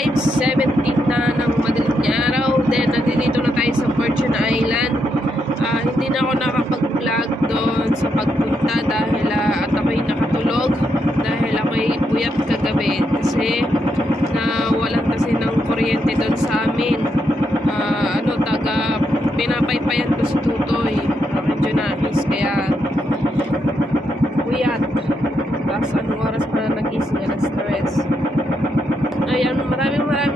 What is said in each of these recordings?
5.17 na ng madaling araw. Then, nandito na tayo sa Fortune Island. Ah, hindi na ako nakapag-vlog doon sa pagpunta dahil ah, at ako'y nakatulog dahil ako'y puyat kagabi kasi na walang kasi ng kuryente doon sa amin. Ah, ano, taga pinapaypayan ko si Tutoy. Akin Junakis, kaya puyat. Tapos anong oras pa na nagising. Ayan, maraming maraming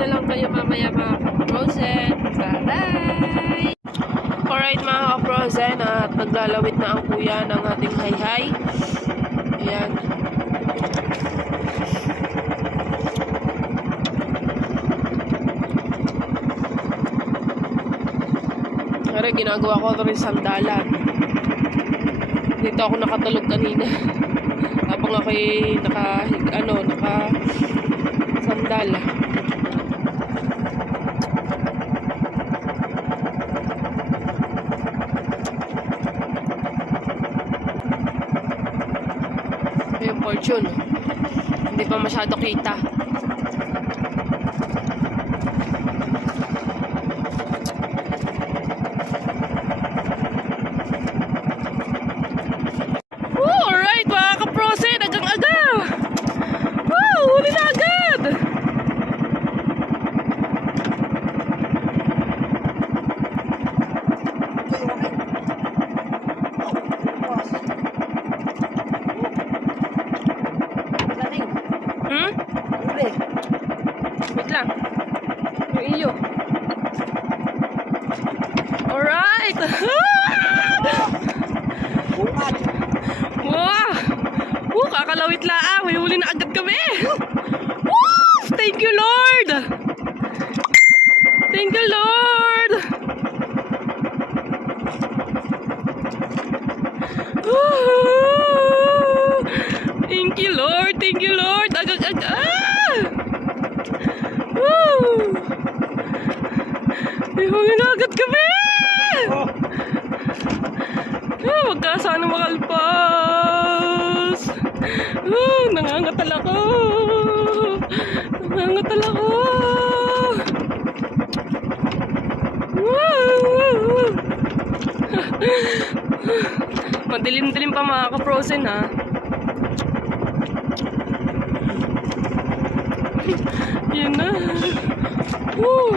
na lang kayo mamaya mga kaprosen. Bye-bye! Alright mga kaprosen, at naglalawit na ang kuya ng ating hayhay. Ayan. Pero ginagawa ko rin sandalan. Dito ako nakatulog kanina. Habang ako'y naka, ano, naka sandala. Fortune. Hindi pa masyado kita. Woo! Alright mga kaprose! Agang aga! Wow! Huli na agad! Hmm? Wait lang. Yung iyo. Alright! Wow! Woo, kakalawit laang. May huli na agad kami. Woo! Thank you, Lord! Thank you, Lord! Woo! Thank you, Lord! Thank you, Lord! Agag-aga! Woo! May huli na agad kami! Ah, wag ka sana makalpas. Ah, nangangatal ako. Nangangatal ako. Ah. Madilim-dilim pa mga ka-frozen ha. Yan na. Woo.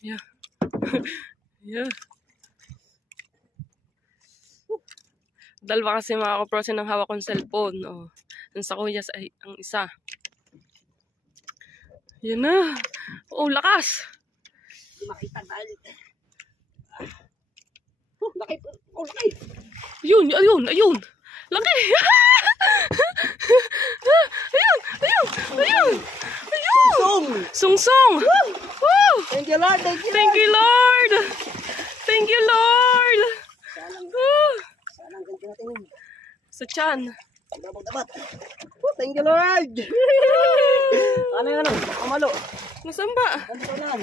Yeah. yeah. Dalawa kasi mga kaprosin ng hawak kong cellphone. Oh. Ang sa kuya sa ang isa. Yan na. Oh, lakas. Makita dahil... Oh, laki. Oh, laki. Ayun, ayun, ayun. Laki. ayun, ayun, ayun. Ayun. Song! Sungsong. Woo! Thank you, Lord. Thank you, Thank you, Lord. Thank you, Lord. Sa chan. Oh, thank you, Lord. ano yan? Kamalo. Nasaan ba? Ano lang?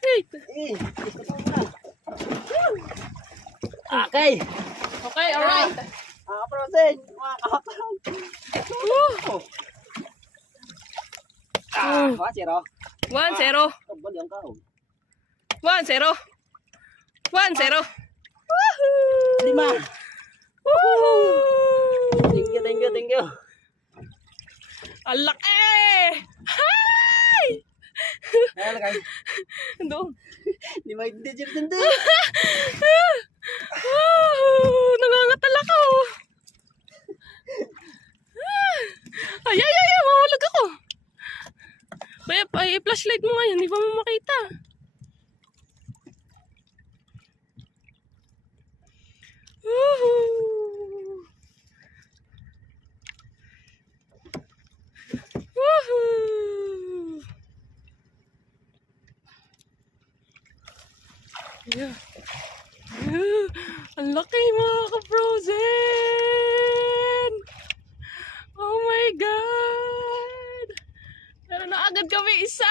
Eh, gusto ko na. Okay. Okay, alright. Mga prosen, mga. Woo! Ah, mga zero. One, zero. Kabal yung kao. One, zero. One, zero. Lima. Woohoo! Thank you, thank you, thank you. Ang laki! Hi! Doon. Hindi dyan din din. Oh, nangangatal ako. Ay, ay, ay, ay, mahulog ako. Kaya, ay, flashlight mo ngayon, hindi pa mo makita. Woohoo! Woohoo! Yeah. Ah, Ang laki mga ka-frozen! Oh my God! Pero na agad kami isa!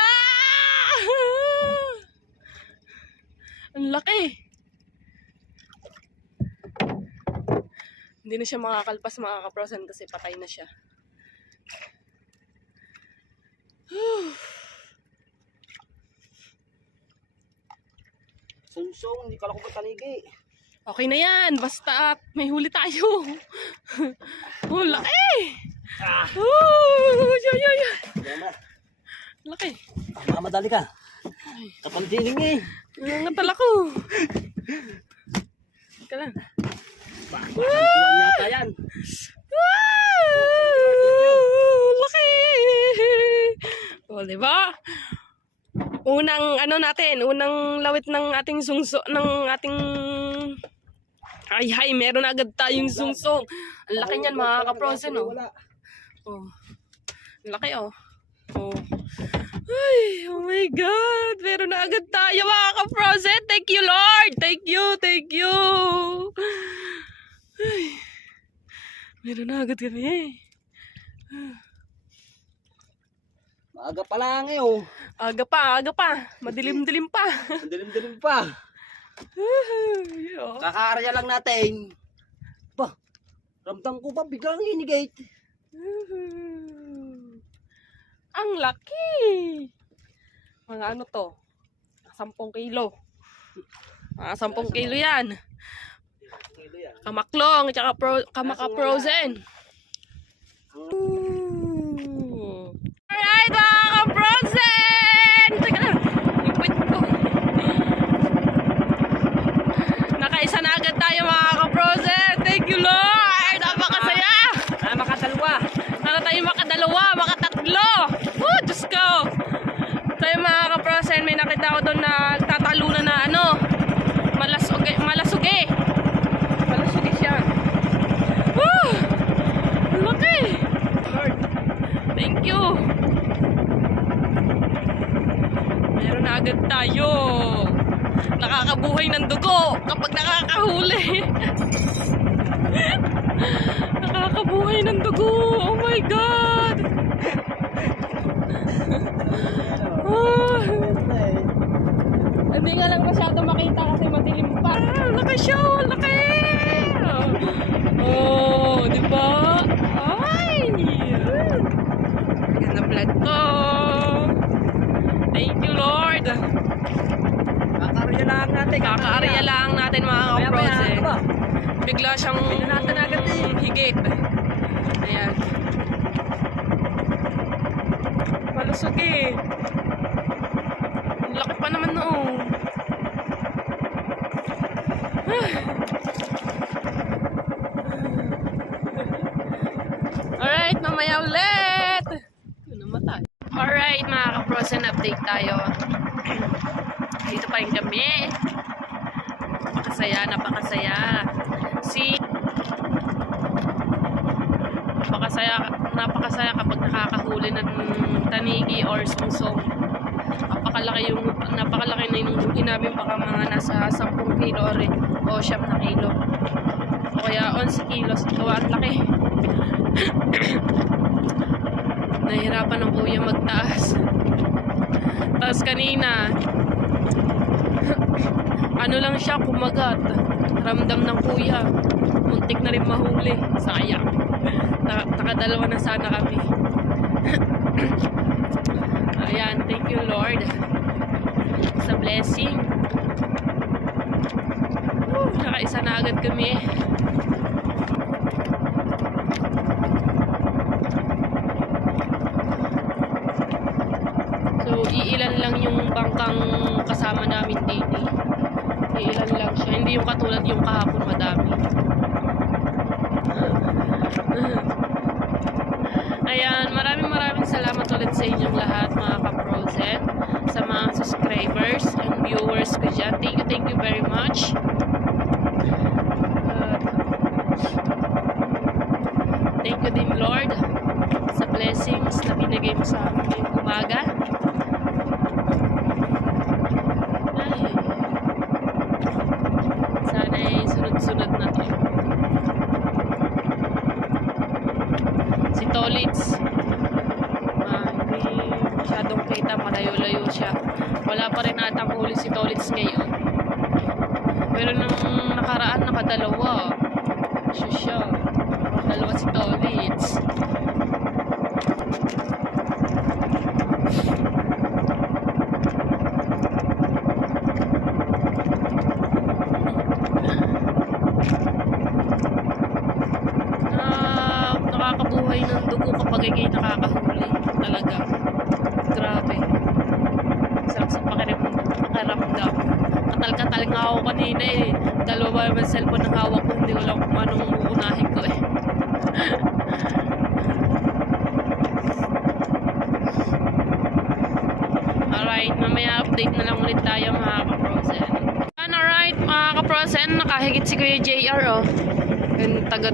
Ang laki! Hindi na siya makakalpas mga ka-frozen kasi patay na siya. Sunsong, hindi ka lang ko taligi. Okay na yan, basta may huli tayo. laki! Ah, Oh, yeah, yeah. yan na. Laki. Baka madali ka. Kapag dining eh. Nangangatal ako. Teka lang. Kuha yata yan. Laki! O, di ba? Unang ano natin, unang lawit ng ating sungso, ng ating ay hay, meron agad tayong sungsong. Ang laki niyan mga ka-frozen oh. Oh. Ang laki oh. Oh. Ay, oh my God. Meron na agad tayo mga ka-frozen. Thank you, Lord. Thank you, thank you. Ay. Meron na agad kami. Maaga pa lang eh oh. Aga pa, aga pa. Madilim-dilim pa. Dilim-dilim pa. Yo. Kakaarya lang natin. Ba, ramdam ko pa biglang inigate. Ang laki. Mga ano to? 10 kilo. Mga 10 kilo yan. Kamaklong, tsaka pro, kamaka-frozen. Alright, mga ka-frozen! Teka lang, ipit ko. Nakaisa na agad tayo mga ka-frozen. Thank you, Lord! Napakasaya! Ah, makadalwa. Sana tayo makadalawa, makatatlo. Oh, Diyos ko. Tayo mga kaprosen, may nakita ko doon na tatalunan na ano, malasuge, malasuge. Malasuge siya. Woo! Ang Laki! Lord. Thank you. Meron na agad tayo. Nakakabuhay ng dugo kapag nakakahuli. Nakakabuhay ng dugo. Oh my God. Ah, hindi nga lang masyado makita kasi madilim pa. Ah, laki siya. oh, Laki. Kakaarya lang natin mga kaprods eh. Bigla siyang higit. Ayan. Malusog eh. Laki pa naman noong. Alright, mamaya ulit! Namatay. Alright mga kaprosen, update tayo. Dito pa yung kami. o siyam na kilo. O kaya 11 kilos gawa ang laki. Nahihirapan ng kuya magtaas. Tapos kanina ano lang siya kumagat. Ramdam ng kuya. Muntik na rin mahuli. Sayang. Nakadalawa na sana kami. Ayan thank you Lord sa blessing. பாகத்துக்குமே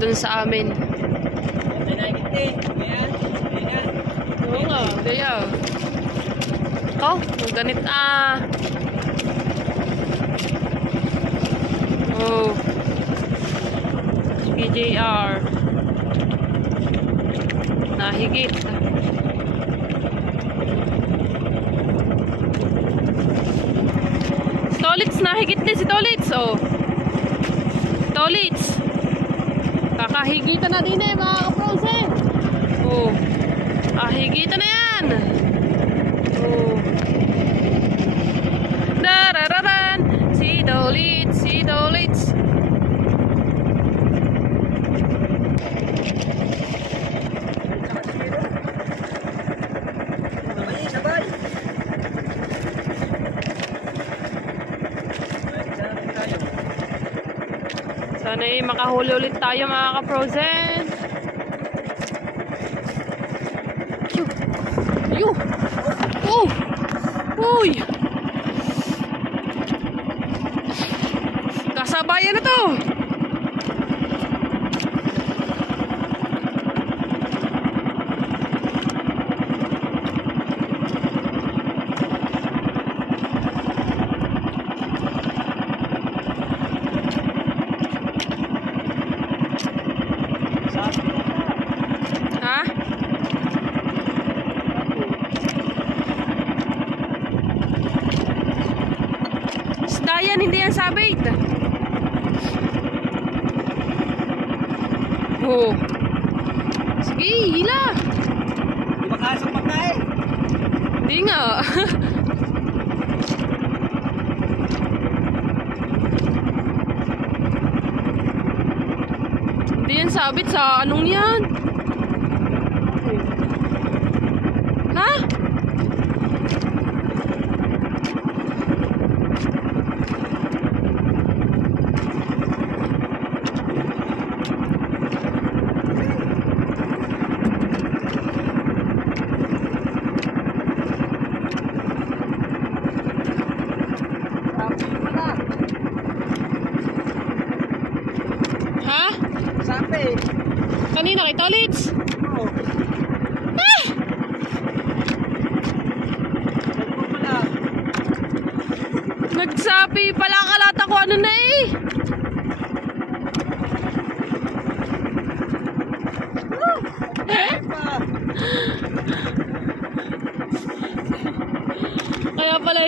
dun sa amin. Oo nga, gaya. Ikaw, oh, ganit ah. Oh. PJR. Nahigit. Tolits, nahigit din si Tolits. Oh. Kahigitan na din eh mga kaprosen. Oh. Kahigitan na yan. Oh. Darararan. Si Dolly May makahuli ulit tayo mga ka-frozen.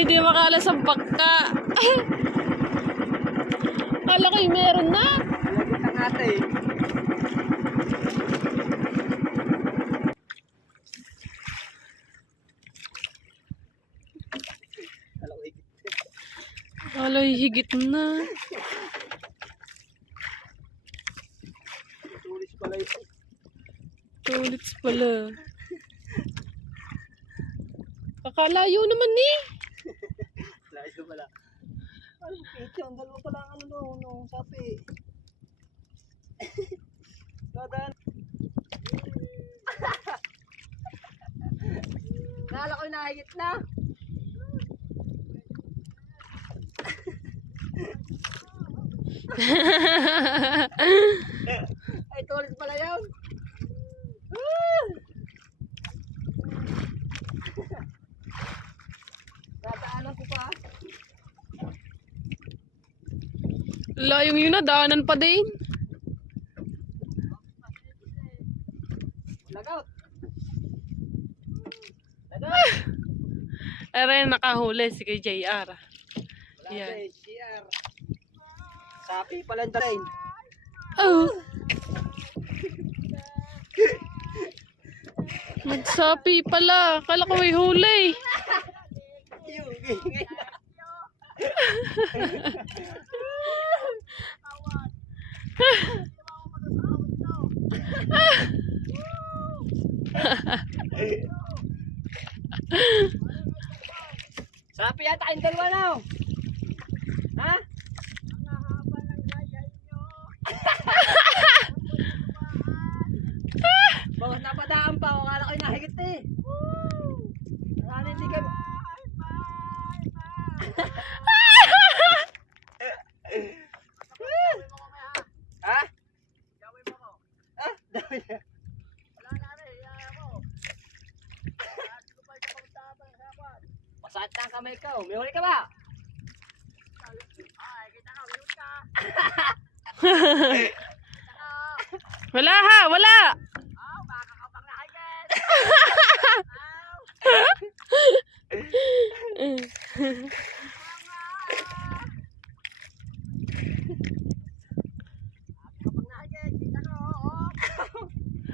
Hindi makala sa baka. Kala yung meron na. Lagit ang ate. Kala ko higit. Na. Tulis pala yun. Tolits pala. Kakalayo naman ni. Pala. Ay, piti. Ang dalawa pala ang ano no, no, sapi. Dadan. Kala ko nahigit na. Ay, tulis pala yun. Dadaanan ko pa. Layong yun na, daanan pa din. Lagout. Lagout. Ere, nakahuli si kay JR. Yan. CR. Sapi pala ang dalain. Oh. Nagsapi pala. Kala ko may huli. Yung. Sapi yata kayong dalawa na. oh. Ha? Bakit napadaan pa? Akala ko yung nahigit eh. Akala hindi ka... Ha? Ah, dami na. Masakit na ang kamay ka. oh. May huli ka ba? Wala ha, wala.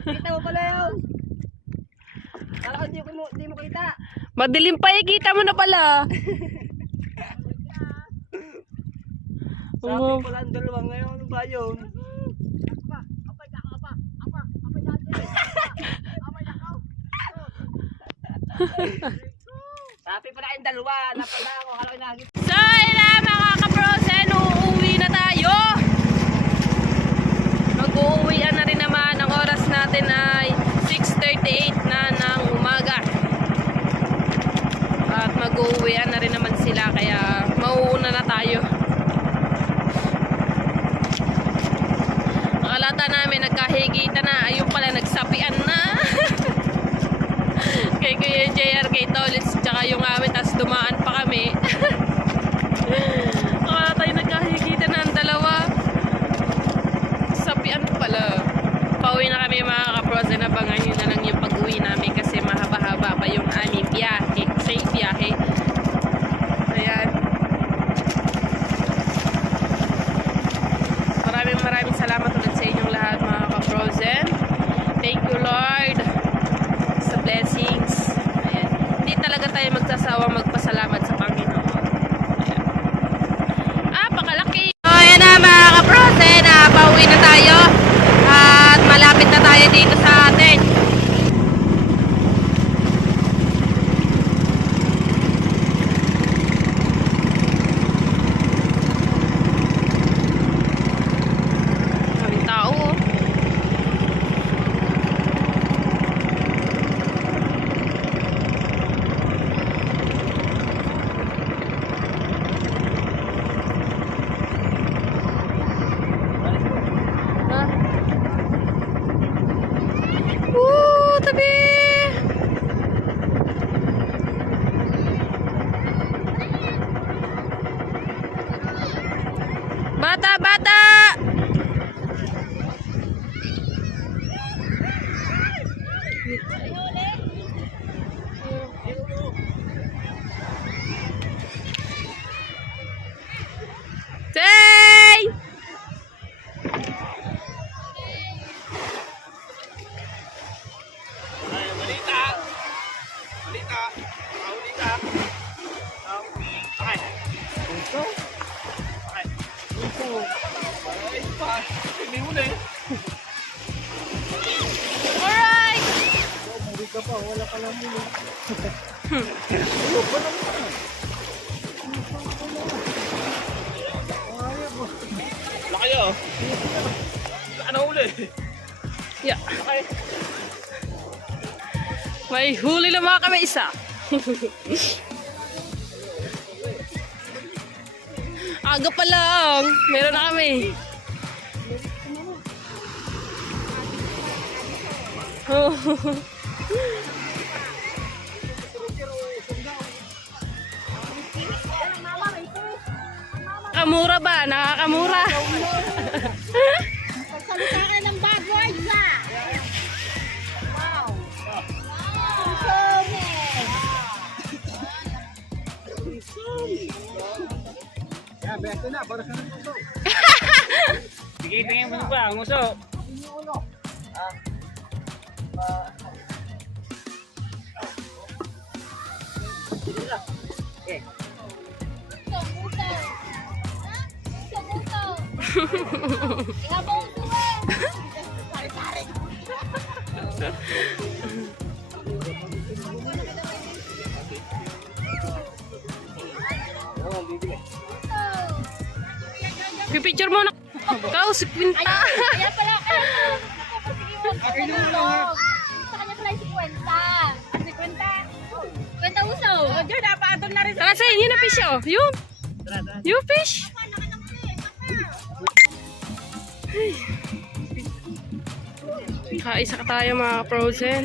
Kita mo pala yun. Kala ko hindi mo, hindi mo kita. Madilim pa eh, kita mo na pala. Sabi Oo. pala ang dalawa ngayon. Ano ba yun? Sabi pala yung dalawa. Napala ako. Ko nahagit. So, yun na mga kaprosen, uuwi na tayo. Mag-uuwian na rin naman. Ang oras natin ay 6.38 na ng umaga. At mag-uuwian na rin naman sila, kaya mauuna na tayo. Akalata namin, nagkahigitan na. Ayun pala, nagsapian na. kay Kuya JR, kay Tolits, tsaka yung amin, tas dumaan pa kami. Akala tayo nagkahigitan na ang dalawa. Sapian pala. Pauwi na kami mga kaprosa na bangan yun na lang yung pag-uwi namin kasi mahaba-haba pa yung aming Aga pa lang. Meron na kami. Kamura ba? Nakakamura. beto na, para sa nagpuso. Tingin-tingin mo pa, ang uso. Sabuto! Sabuto! Ingabong suwe! Tarik-tarik! Pipicture mo na. Ikaw, si Quinta. Kaya pala, kaya rin. Tara sa inyo na fish oh. Yun. Yung fish. Kaisa ka tayo mga frozen.